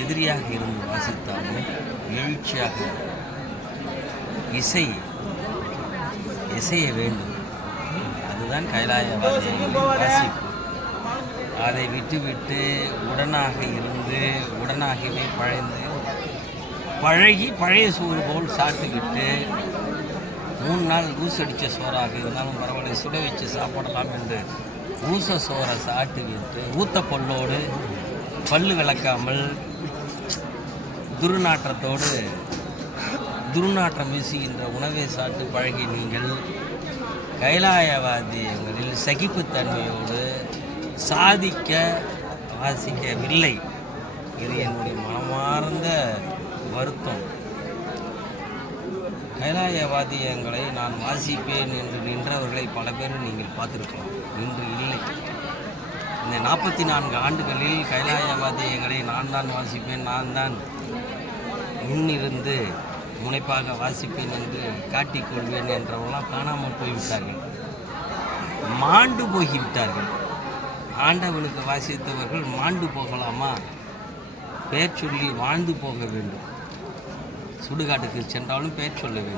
எதிரியாக இருந்து வாசித்தாலும் எழுச்சியாக இசைய வேண்டும். அதுதான் கைலாயவாதியின் வாசிப்பு. அதை விட்டுவிட்டு உடனாக இருந்து உடனாகவே பழகி பழைய சோறு போல் சாப்பிட்டுக்கிட்டு 3 நாள் ஊசடித்த சோறாக இருந்தாலும் பரவாயில்ல சுட வச்சு சாப்பிடலாம் என்று ஊச சோறை சாப்பிட்டுக்கிட்டு ஊத்த பொல்லோடு பல்லு விளக்காமல் துர்நாற்றம் வீசுகின்ற உணவை சாப்பிட்டு பழகி நீங்கள் கைலாயவாதியங்களில் சகிப்புத்தன்மையோடு சாதிக்க வாசிக்கவில்லை. இது என்னுடைய மனமார்ந்த வருத்தம். கைலாயவாதியங்களை நான் வாசிப்பேன் என்று நின்றவர்களை பல பேர் நீங்கள் பார்த்துருக்கலாம். இன்று இல்லை. இந்த 44 ஆண்டுகளில் கைலாயவாதியங்களை நான் தான் வாசிப்பேன், நான் தான் முன்னிருந்து முனைப்பாக வாசிப்பேன் என்று காட்டிக்கொள்வேன் என்றவெல்லாம் காணாமல் போய்விட்டார்கள், மாண்டு போய்விட்டார்கள். ஆண்டவனுக்கு வாசித்தவர்கள் மாண்டு போகலாமா? பெயர் சொல்லி வாழ்ந்து போக வேண்டும். சுடுகாட்டுக்கு சென்றாலும் பெயர் சொல்ல வேண்டும்.